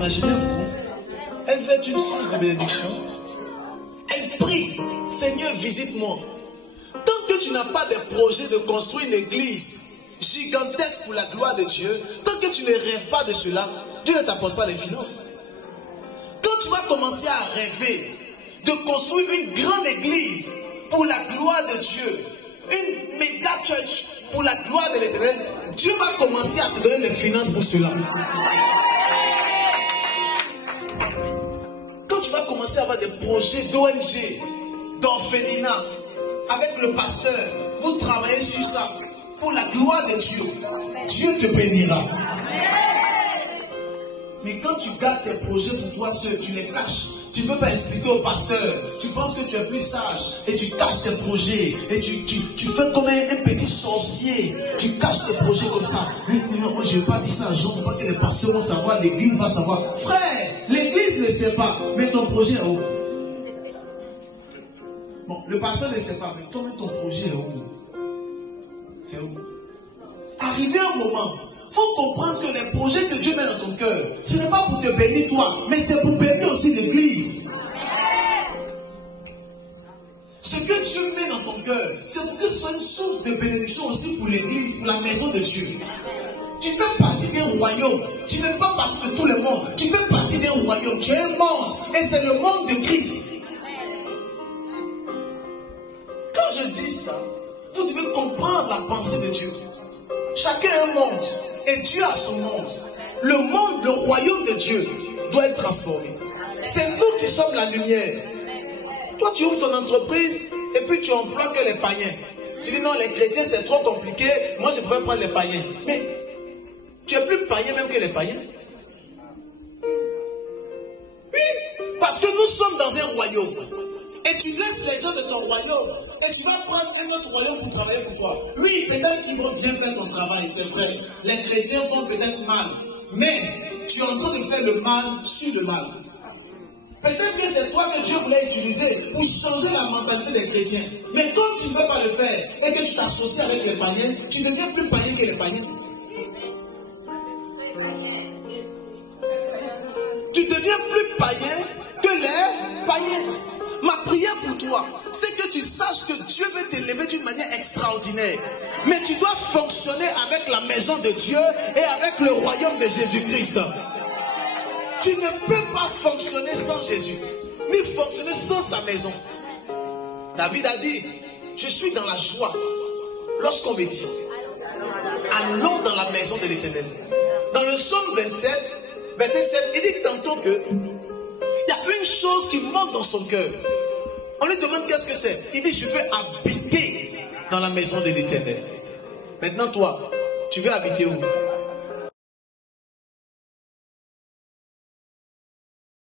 Imaginez-vous, elle veut être une source de bénédiction. Elle prie, Seigneur, visite-moi. Tant que tu n'as pas de projet de construire une église gigantesque pour la gloire de Dieu, tant que tu ne rêves pas de cela, Dieu ne t'apporte pas les finances. Quand tu vas commencer à rêver de construire une grande église pour la gloire de Dieu, une méga church pour la gloire de l'Éternel, Dieu va commencer à te donner les finances pour cela. Quand tu vas commencer à avoir des projets d'ONG, d'orphelinat, avec le pasteur, vous travaillez sur ça, pour la gloire de Dieu, Dieu te bénira. Mais quand tu gardes tes projets pour toi seul, tu les caches. Tu ne peux pas expliquer au pasteur. Tu penses que tu es plus sage et tu caches tes projets. Et tu fais comme un petit sorcier. Tu caches tes projets comme ça. Non, je ne vais pas dire ça à Jean, pas que les pasteurs vont savoir, l'église va savoir. Frère, l'église ne sait pas, mais ton projet est où? Bon, le pasteur ne sait pas, mais toi, ton projet est où? C'est où? Arrivé un moment, il faut comprendre que les projets que Dieu met dans ton cœur, ce n'est pas pour te bénir toi, mais c'est pour bénir aussi l'église. Ce que Dieu met dans ton cœur, c'est pour que ce soit une source de bénédiction aussi pour l'église, pour la maison de Dieu. Tu fais partie d'un royaume. Tu n'es pas partie de tout le monde. Tu fais partie d'un royaume. Tu es un monde. Et c'est le monde de Christ. Quand je dis ça, vous devez comprendre la pensée de Dieu. Chacun a un monde. Et Dieu a son monde. Le monde, le royaume de Dieu doit être transformé. C'est nous qui sommes la lumière. Toi, tu ouvres ton entreprise et puis tu emploies que les païens. Tu dis non, les chrétiens c'est trop compliqué. Moi, je préfère prendre les païens. Mais tu es plus païen même que les païens. Oui, parce que nous sommes dans un royaume. Et tu laisses les gens de ton royaume. Et tu vas prendre un autre royaume pour travailler pour toi. Oui, peut-être qu'ils vont bien faire ton travail, c'est vrai. Les chrétiens font peut-être mal. Mais tu es en train de faire le mal sur le mal. Peut-être que c'est toi que Dieu voulait utiliser pour changer la mentalité des chrétiens. Mais quand tu ne veux pas le faire et que tu t'associes avec les païens, tu deviens plus païen que les païens. Tu deviens plus païen que les païens. Ma prière pour toi, c'est que tu saches que Dieu veut t'élever d'une manière extraordinaire. Mais tu dois fonctionner avec la maison de Dieu et avec le royaume de Jésus-Christ. Tu ne peux pas fonctionner sans Jésus, ni fonctionner sans sa maison. David a dit, je suis dans la joie lorsqu'on me dit, allons dans la maison de l'Éternel. Dans le psaume 27, verset 7, il dit tantôt que il y a une chose qui manque dans son cœur. On lui demande qu'est-ce que c'est. Il dit, je veux habiter dans la maison de l'Éternel. Maintenant toi, tu veux habiter où?